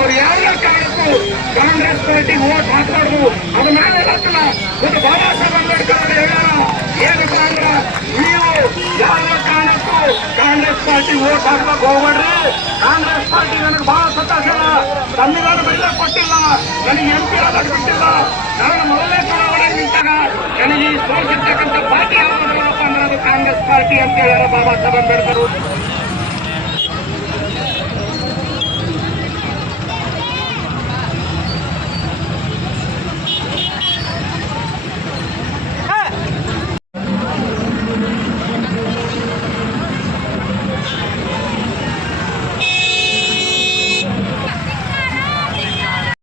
ಅವ್ರು ಯಾರ ಕಾರಣಕ್ಕೂ ಕಾಂಗ್ರೆಸ್ ಪಾರ್ಟಿ ಓಟ್ ಹಾಕ್ಬಾರ್ದು. ಅದು ನಾನು ಹೇಳತ್ತಿಲ್ಲ ಒಂದು ಬಾಬಾ ಸಾಹೇಬ್ ಅಂಬೇಡ್ಕರ್ ಅವರು ಹೇಳೋಣ. ಏನಪ್ಪ ಅಂದ್ರ ನೀವು ಯಾವ ಕಾರಣಕ್ಕೂ ಕಾಂಗ್ರೆಸ್ ಪಾರ್ಟಿ ಓಟ್ ಹಾಕ್ಬೇಕು ಹೋಗ್ಬೇಡ್ರಿ. ಕಾಂಗ್ರೆಸ್ ಪಾರ್ಟಿ ನನಗೆ ಬಹಳ ಸತಾಶನ ಸಂವಿಧಾನ ಬೆಲೆ ಕೊಟ್ಟಿಲ್ಲ. ನನಗೆ ಎಂ ಪಿ ಕೊಟ್ಟಿಲ್ಲ ನಾನು ಮೊದಲನೇ ಚುನಾವಣೆ ನಿಂತಾಗ ನನಗೆ ಈ ಸಿಗ್ತಕ್ಕಂಥ ಪಾರ್ಟಿ ಯಾವ್ದು ಅಂದ್ರೆ ಅದು ಕಾಂಗ್ರೆಸ್ ಪಾರ್ಟಿ ಅಂತ ಹೇಳ್ಯಾರ ಬಾಬಾ ಸಾಹೇಬ್ ಅಂಬೇಡ್ಕರ್ ಅವರು.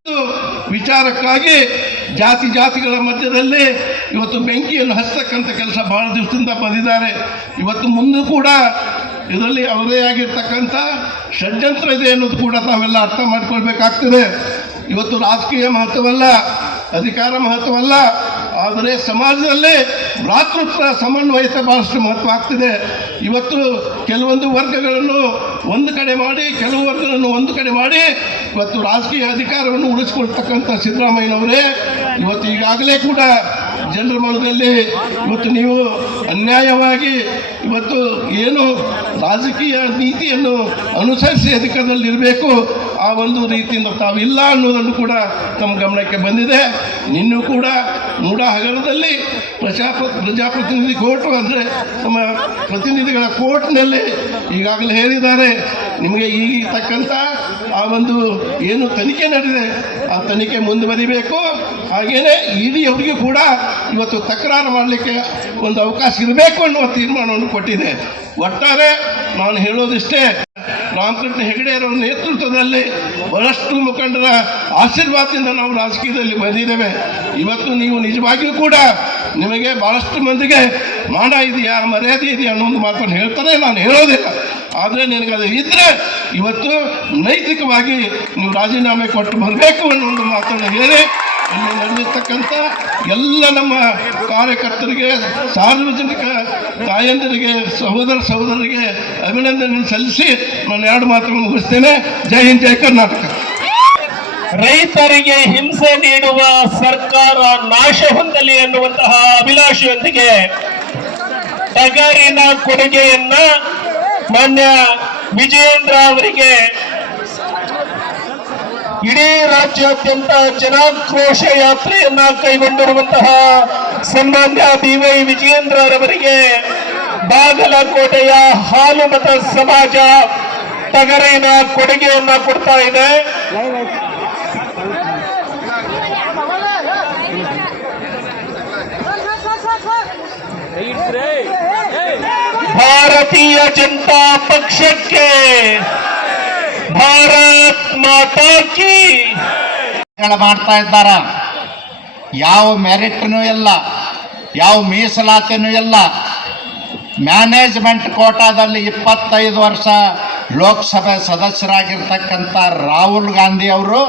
ಇದು ವಿಚಾರಕ್ಕಾಗಿ ಜಾತಿ ಜಾತಿಗಳ ಮಧ್ಯದಲ್ಲಿ ಇವತ್ತು ಬೆಂಕಿಯನ್ನು ಹಚ್ಚತಕ್ಕಂಥ ಕೆಲಸ ಬಹಳ ದಿವಸದಿಂದ ಬಂದಿದ್ದಾರೆ ಇವತ್ತು ಮುಂದೆ ಕೂಡ ಇದರಲ್ಲಿ ಅವರೇ ಆಗಿರ್ತಕ್ಕಂಥ ಷಡ್ಯಂತ್ರ ಇದೆ ಅನ್ನೋದು ಕೂಡ ತಾವೆಲ್ಲ ಅರ್ಥ ಮಾಡ್ಕೊಳ್ಬೇಕಾಗ್ತದೆ. ಇವತ್ತು ರಾಜಕೀಯ ಮಹತ್ವವಲ್ಲ, ಅಧಿಕಾರ ಮಹತ್ವವಲ್ಲ ಆದರೆ ಸಮಾಜದಲ್ಲಿ ಭ್ರಾತೃತ್ವ ಸಮನ್ವಯತೆ ಬಹಳಷ್ಟು ಮಹತ್ವ ಆಗ್ತಿದೆ. ಇವತ್ತು ಕೆಲವೊಂದು ವರ್ಗಗಳನ್ನು ಒಂದು ಕಡೆ ಮಾಡಿ, ಕೆಲವು ವರ್ಗಗಳನ್ನು ಒಂದು ಕಡೆ ಮಾಡಿ ಇವತ್ತು ರಾಜಕೀಯ ಅಧಿಕಾರವನ್ನು ಉಳಿಸ್ಕೊಳ್ತಕ್ಕಂಥ ಸಿದ್ದರಾಮಯ್ಯನವರೇ, ಇವತ್ತು ಈಗಾಗಲೇ ಕೂಡ ಜನರ ಮನದಲ್ಲಿ ಇವತ್ತು ನೀವು ಅನ್ಯಾಯವಾಗಿ ಇವತ್ತು ಏನು ರಾಜಕೀಯ ನೀತಿಯನ್ನು ಅನುಸರಿಸಿ ಅಧಿಕಾರದಲ್ಲಿರಬೇಕು, ಆ ಒಂದು ರೀತಿಯಿಂದ ತಾವಿಲ್ಲ ಅನ್ನೋದನ್ನು ಕೂಡ ತಮ್ಮ ಗಮನಕ್ಕೆ ಬಂದಿದೆ. ನಿನ್ನೂ ಕೂಡ ಮೂಡ ಹಗರದಲ್ಲಿ ಪ್ರಜಾಪ್ರ ಪ್ರಜಾಪ್ರತಿನಿಧಿ ಕೋರ್ಟ್ ಅಂದರೆ ತಮ್ಮ ಪ್ರತಿನಿಧಿಗಳ ಕೋರ್ಟ್ನಲ್ಲಿ ಈಗಾಗಲೇ ಹೇಳಿದ್ದಾರೆ. ನಿಮಗೆ ಈಗಿರ್ತಕ್ಕಂಥ ಆ ಒಂದು ಏನು ತನಿಖೆ ನಡೆದಿದೆ, ಆ ತನಿಖೆ ಮುಂದುವರಿಬೇಕು. ಹಾಗೆಯೇ ಇಡೀ ಅವರಿಗೂ ಕೂಡ ಇವತ್ತು ತಕರಾರು ಮಾಡಲಿಕ್ಕೆ ಒಂದು ಅವಕಾಶ ಇರಬೇಕು ಅನ್ನುವ ತೀರ್ಮಾನವನ್ನು ಕೊಟ್ಟಿದೆ. ಒಟ್ಟಾರೆ ನಾನು ಹೇಳೋದಿಷ್ಟೇ, ರಾಮಕೃಷ್ಣ ಹೆಗಡೆಯವರ ನೇತೃತ್ವದಲ್ಲಿ ಬಹಳಷ್ಟು ಮುಖಂಡರ ಆಶೀರ್ವಾದದಿಂದ ನಾವು ರಾಜಕೀಯದಲ್ಲಿ ಬಂದಿದ್ದೇವೆ. ಇವತ್ತು ನೀವು ನಿಜವಾಗಿಯೂ ಕೂಡ ನಿಮಗೆ ಬಹಳಷ್ಟು ಮಂದಿಗೆ ಮಾಡ ಇದೆಯಾ, ಮರ್ಯಾದೆ ಇದೆಯಾ ಅನ್ನೋ ಒಂದು ಮಾತನ್ನು ಹೇಳ್ತಾರೆ, ನಾನು ಹೇಳೋದಿಲ್ಲ. ಆದರೆ ನಿನಗೆ ಅದು ಇದ್ದರೆ ಇವತ್ತು ನೈತಿಕವಾಗಿ ನೀವು ರಾಜೀನಾಮೆ ಕೊಟ್ಟು ಬರಬೇಕು ಅನ್ನೋ ಒಂದು ಮಾತನ್ನು ಹೇಳಿ, ಇಲ್ಲಿ ನಡೆದಿರ್ತಕ್ಕಂಥ ಎಲ್ಲ ನಮ್ಮ ಕಾರ್ಯಕರ್ತರಿಗೆ, ಸಾರ್ವಜನಿಕ ತಾಯಂದಿರಿಗೆ, ಸಹೋದರ ಸಹೋದರರಿಗೆ ಅಭಿನಂದನೆ ಸಲ್ಲಿಸಿ ನಾನು ಎರಡು ಮಾತನ್ನು ಮುಗಿಸ್ತೇನೆ. ಜೈ ಹಿಂದ್, ಜೈ ಕರ್ನಾಟಕ. ರೈತರಿಗೆ ಹಿಂಸೆ ನೀಡುವ ಸರ್ಕಾರ ನಾಶ ಹೊಂದಲಿ ಎನ್ನುವಂತಹ ಅಭಿಲಾಷೆಯೊಂದಿಗೆ ಬಗಾರಿನ ಕೊಡುಗೆಯನ್ನ ಮಾನ್ಯ ವಿಜಯೇಂದ್ರ ಅವರಿಗೆ ಇಡೀ ರಾಜ್ಯಾದ್ಯಂತ ಜನಾಕ್ರೋಶ ಯಾತ್ರೆಯನ್ನ ಕೈಗೊಂಡಿರುವಂತಹ ಸನ್ಮಾನ್ಯ ಬಿ ವೈ ವಿಜಯೇಂದ್ರರವರಿಗೆ ಬಾಗಲಕೋಟೆಯ ಹಾಲು ಮತ ಸಮಾಜ ತಗರೇನ ಕೊಡುಗೆಯನ್ನ ಕೊಡ್ತಾ ಇದೆ. ಭಾರತೀಯ ಜನತಾ ಪಕ್ಷಕ್ಕೆ ಭಾರತ್ ಮಾತಾ ಕಿ ಗಳ ಮಾಡ್ತಾ ಇದ್ದಾರ? ಯಾವ ಮೆರಿಟ್ನೂ ಇಲ್ಲ, ಯಾವ ಮೀಸಲಾತಿನೂ ಇಲ್ಲ. ಮ್ಯಾನೇಜ್ಮೆಂಟ್ ಕೋಟಾದಲ್ಲಿ ಇಪ್ಪತ್ತೈದು ವರ್ಷ ಲೋಕಸಭೆ ಸದಸ್ಯರಾಗಿರ್ತಕ್ಕಂಥ ರಾಹುಲ್ ಗಾಂಧಿ ಅವರು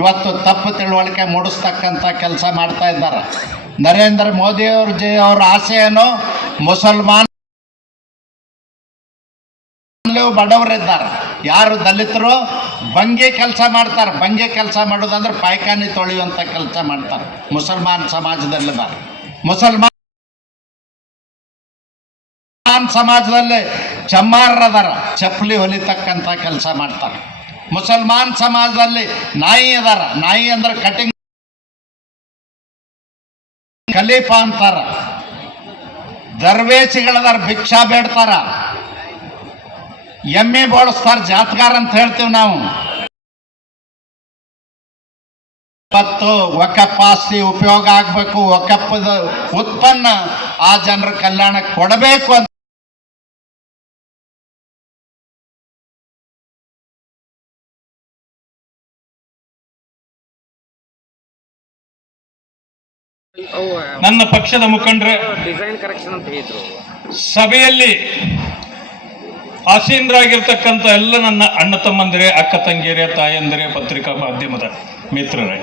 ಇವತ್ತು ತಪ್ಪು ತಿಳುವಳಿಕೆ ಮೂಡಿಸ್ತಕ್ಕಂಥ ಕೆಲಸ ಮಾಡ್ತಾ ಇದ್ದಾರೆ. ನರೇಂದ್ರ ಮೋದಿ ಅವ್ರ ಜಯ ಅವ್ರ ಆಸೆ ಏನು ಮುಸಲ್ಮಾನ್ ಅಲ್ಲೂ ಬಡವರಿದ್ದಾರೆ ಯಾರು ದಲಿತರು? ಬಂಗೆ ಕೆಲಸ ಮಾಡ್ತಾರೆ. ಬಂಗೆ ಕೆಲಸ ಮಾಡೋದಂದ್ರೆ ಪಾಯ್ಖಾನೆ ತೊಳೆಯುವಂಥ ಕೆಲಸ ಮಾಡ್ತಾರೆ. ಮುಸಲ್ಮಾನ್ ಸಮಾಜದಲ್ಲಿ ಬಾರ ಮುಸಲ್ಮಾನ್ ಸಮಾಜದಲ್ಲಿ ಚಮ್ಮಾರದಾರ ಚಪ್ಪಲಿ ಹೊಲಿತಕ್ಕಂಥ ಕೆಲಸ ಮಾಡ್ತಾರೆ. ಮುಸಲ್ಮಾನ್ ಸಮಾಜದಲ್ಲಿ ನಾಯಿ ಅದಾರ. ನಾಯಿ ಅಂದ್ರೆ ಕಟಿಂಗ್ ಖಲೀಫಾ ಅಂತಾರ. ದರ್ವೇಶಿಗಳದಾರ ಭಿಕ್ಷಾ ಬೇಡ್ತಾರ. ಎಮ್ಮೆ ಬೋಳಿಸ್ತಾರ ಜಾತ್ಗಾರ ಅಂತ ಹೇಳ್ತೇವೆ ನಾವು. ಮತ್ತು ಒಕ್ಕಪ್ಪ ಆಸ್ತಿ ಉಪಯೋಗ ಆಗಬೇಕು ಒಕ್ಕಪ್ಪದ ಉತ್ಪನ್ನ ಆ ಜನರ ಕಲ್ಯಾಣ ಕೊಡಬೇಕು ಅಂತ ನನ್ನ ಪಕ್ಷದ ಮುಖಂಡರು ಡಿಸೈನ್ ಕರೆಕ್ಷನ್ ಅಂತ ಹೇಳಿದ್ರು ಸಭೆಯಲ್ಲಿ ಆಸೀನರಾಗಿರ್ತಕ್ಕಂಥ ಎಲ್ಲ ನನ್ನ ಅಣ್ಣ ತಮ್ಮಂದಿರೇ, ಅಕ್ಕ ತಂಗಿಯರೇ, ತಾಯಂದಿರೇ, ಪತ್ರಿಕಾ ಮಾಧ್ಯಮದ ಮಿತ್ರರೇ.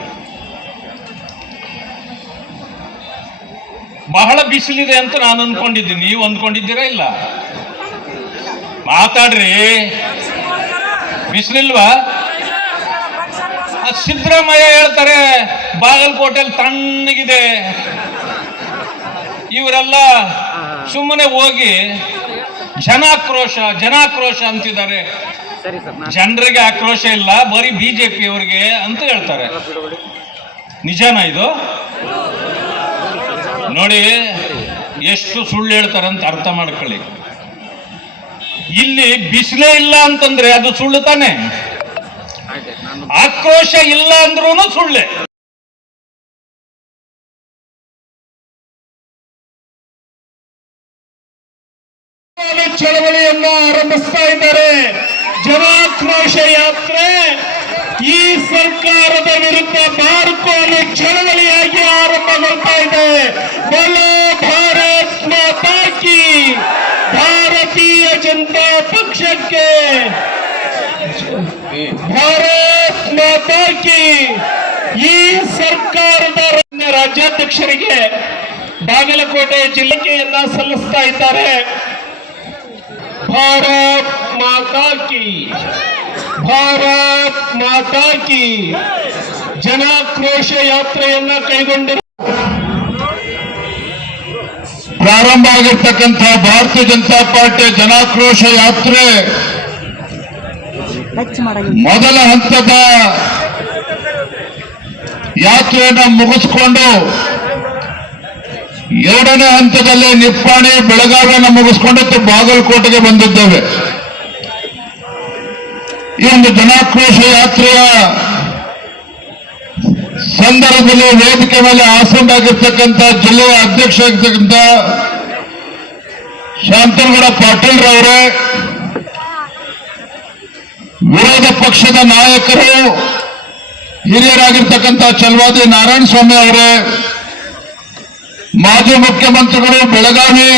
ಬಹಳ ಬಿಸಿಲಿದೆ ಅಂತ ನಾನು ಅನ್ಕೊಂಡಿದ್ದೀನಿ. ನೀವು ಅಂದ್ಕೊಂಡಿದ್ದೀರಾ ಇಲ್ಲ? ಮಾತಾಡ್ರಿ. ಬಿಸಿಲಿಲ್ವಾ? ಸಿದ್ದರಾಮಯ್ಯ ಹೇಳ್ತಾರೆ ಬಾಗಲಕೋಟೆಯಲ್ಲಿ ತಣ್ಣಗಿದೆ ಇವರೆಲ್ಲ ಸುಮ್ಮನೆ ಹೋಗಿ ಜನಾಕ್ರೋಶ ಜನಾಕ್ರೋಶ ಅಂತಿದ್ದಾರೆ. ಜನರಿಗೆ ಆಕ್ರೋಶ ಇಲ್ಲ ಬರೀ ಬಿಜೆಪಿ ಅವರಿಗೆ ಅಂತ ಹೇಳ್ತಾರೆ. ನಿಜಾನ ಇದು? ನೋಡಿ ಎಷ್ಟು ಸುಳ್ಳು ಹೇಳ್ತಾರೆ ಅಂತ ಅರ್ಥ ಮಾಡ್ಕೊಳ್ಳಿ. ಇಲ್ಲಿ ಬಿಸಿಲೇ ಇಲ್ಲ ಅಂತಂದ್ರೆ ಅದು ಸುಳ್ಳು ತಾನೆ. ಆಕ್ರೋಶ ಇಲ್ಲ ಅಂದ್ರೂ ಸುಳ್ಳೆ. ಚಳವಳಿಯನ್ನ ಆರಂಭಿಸ್ತಾ ಇದ್ದಾರೆ. ಜನಾಕ್ರೋಶ ಯಾತ್ರೆ ಈ ಸರ್ಕಾರದ ವಿರುದ್ಧ ಬಾರ್ಕೋಲು ಚಳವಳಿಯಾಗಿ ಆರಂಭಗೊಳ್ತಾ ಇದೆ. ಬಲೋ ಭಾರತ್ ಮಾತಾಕಿ ಭಾರತೀಯ ಜನತಾ ಪಕ್ಷಕ್ಕೆ. ಭಾರತ್ ಮಾತಾಕಿ ಈ ಸರ್ಕಾರದ ರಾಜ್ಯಾಧ್ಯಕ್ಷರಿಗೆ ಬಾಗಲಕೋಟೆ ಜಿಲ್ಲೆಯನ್ನ ಸಲ್ಲಿಸ್ತಾ ಇದ್ದಾರೆ. ಭಾರತ್ ಮಾತಾ ಕಿ ಭಾರತ್ ಮಾತಾ ಕಿ ಜನಾಕ್ರೋಶ ಯಾತ್ರೆಯನ್ನ ಕೈಗೊಂಡಿರುವ ಪ್ರಾರಂಭ ಆಗಿರ್ತಕ್ಕಂಥ ಭಾರತೀಯ ಜನತಾ ಪಾರ್ಟಿಯ ಜನಾಕ್ರೋಶ ಯಾತ್ರೆ ಮೊದಲ ಹಂತದ ಯಾತ್ರೆಯನ್ನು ಮುಗಿಸ್ಕೊಂಡು ಎರಡನೇ ಹಂತದಲ್ಲಿ ನಿಪ್ಪಾಣಿ ಬೆಳಗಾವಿಯನ್ನು ಮುಗಿಸ್ಕೊಂಡು ಇವತ್ತು ಬಾಗಲಕೋಟೆಗೆ ಬಂದಿದ್ದೇವೆ. ಈ ಒಂದು ಜನಾಕ್ರೋಶ ಯಾತ್ರೆಯ ಸಂದರ್ಭದಲ್ಲಿ ವೇದಿಕೆ ಮೇಲೆ ಆಸೆಂಡಾಗಿರ್ತಕ್ಕಂಥ ಜಿಲ್ಲೆಯ ಅಧ್ಯಕ್ಷ ಆಗಿರ್ತಕ್ಕಂಥ ಶಾಂತನಗೌಡ ಪಾಟೀಲ್ ರವರೇ, ವಿರೋಧ ಪಕ್ಷದ ನಾಯಕರು, ಹಿರಿಯರಾಗಿರ್ತಕ್ಕಂಥ ಚಲವಾದಿ ನಾರಾಯಣ ಸ್ವಾಮಿ ಅವರೇ ಮಾಜಿ ಮುಖ್ಯಮಂತ್ರಿಗಳು ಬೆಳಗಾವಿ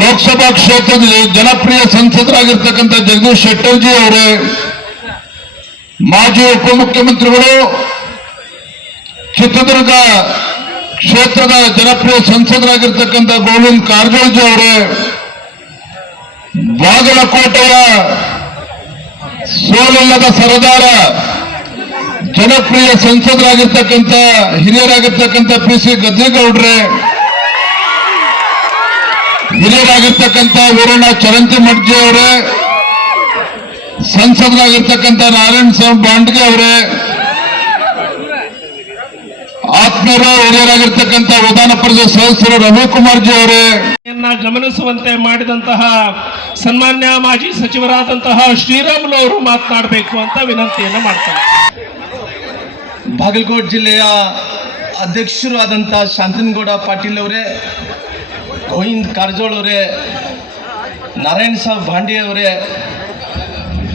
ಲೋಕಸಭಾ ಕ್ಷೇತ್ರದ ಜನಪ್ರಿಯ ಸಂಸದರಾಗಿರ್ತಕ್ಕಂಥ ಜಗದೀಶ್ ಶೆಟ್ಟರ್ಜಿ ಅವರೇ, ಮಾಜಿ ಉಪಮುಖ್ಯಮಂತ್ರಿಗಳು, ಚಿತ್ರದುರ್ಗ ಕ್ಷೇತ್ರದ ಜನಪ್ರಿಯ ಸಂಸದರಾಗಿರ್ತಕ್ಕಂಥ ಗೋವಿಂದ್ ಕಾರಜೋಳಜಿ ಅವರೇ, ಬಾಗಲಕೋಟೆಯ ಸೋಲಿಲ್ಲದ ಸರದಾರ ಜನಪ್ರಿಯ ಸಂಸದರಾಗಿರ್ತಕ್ಕಂಥ, ಹಿರಿಯರಾಗಿರ್ತಕ್ಕಂಥ ಪಿ ಸಿ ಗದ್ದಿಗೌಡ್ರೆ ಹಿರಿಯರಾಗಿರ್ತಕ್ಕಂಥ ವೀರಣ್ಣ ಚರಂತಿ ಮಡ್ಜಿ ಅವರೇ, ಸಂಸದರಾಗಿರ್ತಕ್ಕಂಥ ನಾರಾಯಣ ಸ್ವಾಮಿ ಬಾಂಡ್ಗೆ ಅವರೇ, ಆತ್ಮೀಯರ ಹಿರಿಯರಾಗಿರ್ತಕ್ಕಂಥ ವಿಧಾನ ಪರಿಷತ್ ಸದಸ್ಯರು ರವಿಕುಮಾರ್ ಜಿ ಅವರೇ ಗಮನಿಸುವಂತೆ ಮಾಡಿದಂತಹ ಸನ್ಮಾನ್ಯ ಮಾಜಿ ಸಚಿವರಾದಂತಹ ಶ್ರೀರಾಮುಲು ಅವರು ಮಾತನಾಡಬೇಕು ಅಂತ ವಿನಂತಿಯನ್ನ ಮಾಡ್ತಾರೆ ಬಾಗಲಕೋಟೆ ಜಿಲ್ಲೆಯ ಅಧ್ಯಕ್ಷರು ಆದಂಥ ಶಾಂತನಗೌಡ ಪಾಟೀಲ್ ಅವರೇ, ಗೋವಿಂದ್ ಕಾರಜೋಳ್ ಅವರೇ, ನಾರಾಯಣ್ ಸಾಬ್ ಭಾಂಡೆ ಅವರೇ,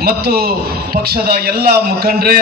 ಮತ್ತು ಪಕ್ಷದ ಎಲ್ಲ ಮುಖಂಡರೇ